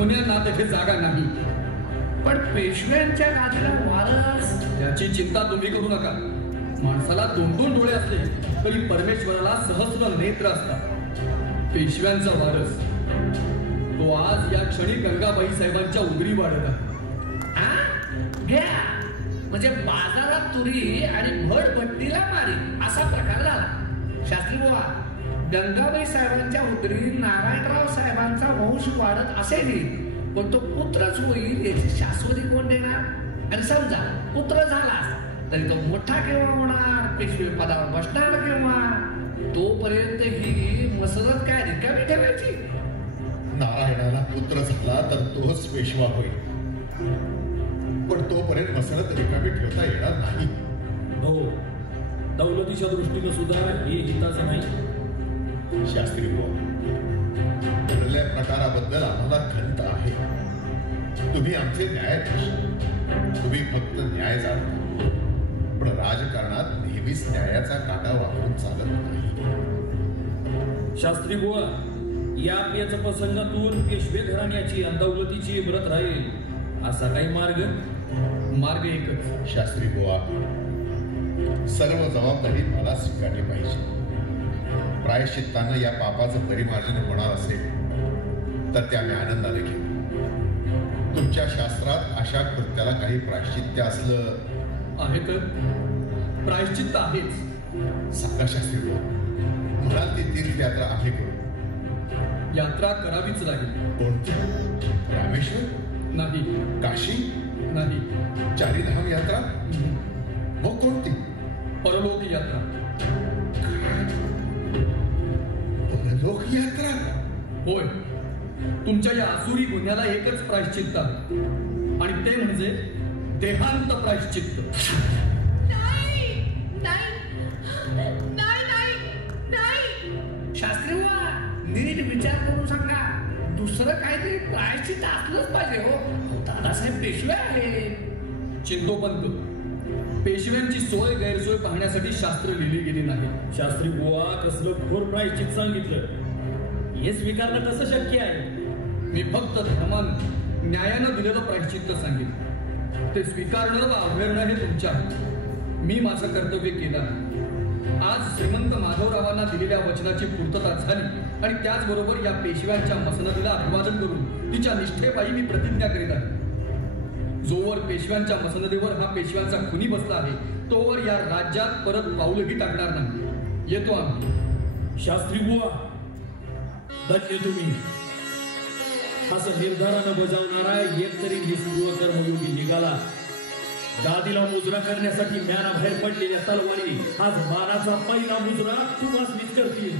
गुन्ह्यांना तेथे जागा नाही. पण पेशव्यांच्या गादीला वारस. याची चिंता तुम्ही करू नका. माणसाला 2-2 डोळे असले तरी परमेश्वराला सहस्र नेत्र असतात. पेशव्यांचा वारस तो आज या क्षणी गंगाबाई साहेबांच्या उगरी वाढत आहे. घ्या म्हणजे बाजारात तुरी आणि भड भट्टीला मारी असा प्रकार झाला. शास्त्री बुवा, गंगाबाई साहेबांच्या उतरी नारायणराव साहेबांचा वंश वाढत असेल, पण तो पुत्रच होईल याची शाश्वती कोण देणार? आणि समजा पुत्र झाला तरी तो मोठा केव्हा होणार? पेशवे पदावर बसणार केव्हा? तोपर्यंत ही मसरत काय रिकामी ठेवायची? नारायणाला पुत्र झाला तर तोच पेशवा होईल, पण तोपर्यंत मसरत रिकामी ठेवता येणार नाही. हो, दौलतीच्या दृष्टीनं सुद्धा हे हिताचं नाही. शास्त्री बुवा, घडलेल्या प्रकाराबद्दल आम्हाला खंत आहे. तुम्ही आमचे न्यायाधीश, तुम्ही फक्त न्याय जाणता, पण राजकारणात नेहमीच न्यायाचा काटा वापरून चालत नाही. शास्त्री बुवा, या पेच प्रसंगातून पेशवे घराण्याची आणि दौलतीची इब्रत राहील असा काही मार्ग एकच. शास्त्री बुवा, सर्व जबाबदारी मला स्वीकारली पाहिजे. प्रायश्चित्तानं या पापाचं परिमार्जन होणार असेल तर त्या मी आनंदाने घेऊ. तुमच्या शास्त्रात अशा कृत्याला काही प्रायश्चित्य असलं आहे तर? प्रायश्चित्त आहेच. सांगा शास्त्री बुवा, म्हणाल ती तीर्थयात्रा आम्ही करू. यात्रा करावीच लागेल. कोणती? रामेश्वर नाही. काशी नाही. चारीधाम यात्रा? मग कोणती? परलोक यात्रा. परलोक यात्रा? होय. तुमच्या या आसुरी गुन्ह्याला एकच प्रायश्चित्त आहे आणि ते म्हणजे देहांत प्रायश्चित्त. शास्त्री बुवा, नीट विचार करून सांगा. दुसरं काहीतरी प्रायश्चित्त असलंच पाहिजे. हो, दादासाहेब पेशवे आहेत. चिंतोपंत, पेशव्यांची सोय गैरसोय पाहण्यासाठी शास्त्र लिहिली गेली नाही. शास्त्री बुवा, कसलं घोर प्रायश्चित्त सांगितलं, हे स्वीकारणं कसं शक्य आहे? मी फक्त धर्मानं न्यायानं दिलेलं प्रायश्चित्त सांगितलं. ते स्वीकारणं वा अवहेळणं हे तुमच्या हाती. मी माझं कर्तव्य केलं. आज श्रीमंत माधवरावांना दिलेल्या वचनाची पूर्तता झाली आणि त्याचबरोबर या पेशव्यांच्या मसनदीला अभिवादन करून तिच्या निष्ठेपायी मी प्रतिज्ञा करीत आहे. जोवर पेशव्यांच्या मसनदीवर हा पेशव्यांचा खुनी बसला आहे तोवर या राज्यात परत पाऊलही टाकणार नाही. येतो आम्ही. शास्त्री बुवा, धन्य तुम्ही. असं निर्धारानं बजावणारा एक तरी निस्पृह कर्मयोगी निघाला. गादीला मुजरा करण्यासाठी म्यानाबाहेर पडलेल्या तलवारी आज मानाचा पहिला मुजरा तुम्हाच करतील.